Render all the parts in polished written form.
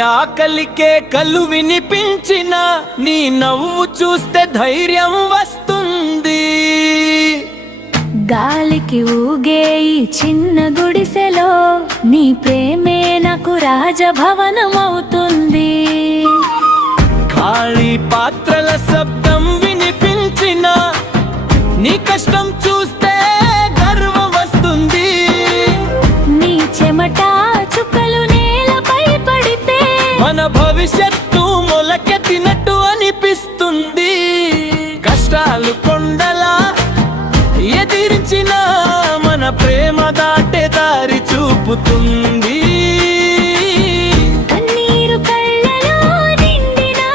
ఆకలికే కళ్ళు వినిపించిన నీ నవ్వు చూస్తే ధైర్యం వస్తుంది. గాలికి ఊగే ఈ చిన్న గుడిసెలో నీ ప్రేమే నాకు రాజభవనం అవుతుంది. ఖాళీ పాత్రల శబ్దం వినిపించిన నీ కష్టం చూస్తే గర్వం వస్తుంది. నీ చెమట చుక్కలు నేలపై పడితే మన భవిష్యత్తు మొలకెత్తినట్టు అనిపిస్తుంది. కష్టాలు కొండలా ఎదిరించిన మన ప్రేమ దాటే దారి చూపుతుంది. కన్నీరు కళ్ళలో నిండినా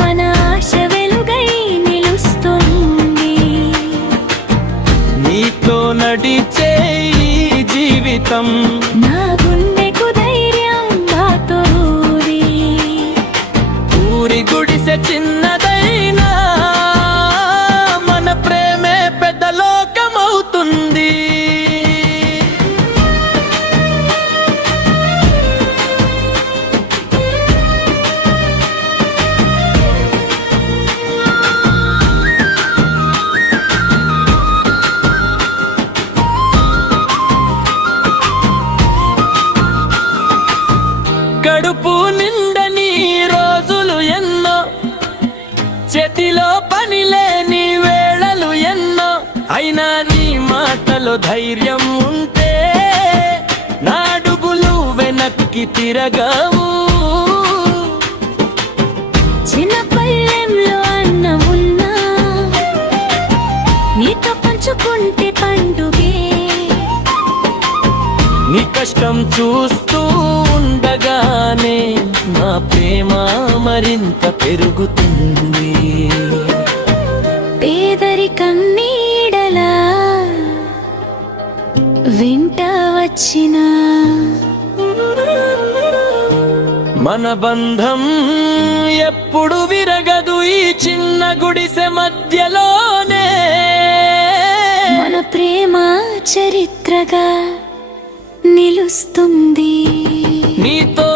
మన ఆశ వెలుగై నిలుస్తుంది. నీతో నడిచే ఈ జీవితం నా గుండెకు ధైర్యం బాతోరి. ఊరి గుడిసె చిన్నదైనా మన ప్రేమే పెద్ద లోకమవుతుంది. కడుపు నిండని రోజులు ఎన్నో, చేతిలో పని లేని వేళలు ఎన్నో, అయినా నీ మాటలో ధైర్యం ఉంటే నాడుగులు వెనక్కి తిరగవు. చిన్న పల్లెంలో అన్నం ఉన్నా నీతో పంచుకుంటే పండుగే. నీ కష్టం చూస్తూ ఉండగానే నా ప్రేమ మరింత పెరుగుతుంది. పేదరికం నీడలా వెంట వచ్చిన మన బంధం ఎప్పుడు విరగదు ఈ చిన్న గుడిసె మధ్యలోనే. మన ప్రేమ చరిత్రగా నిలుస్తుంది. నీతో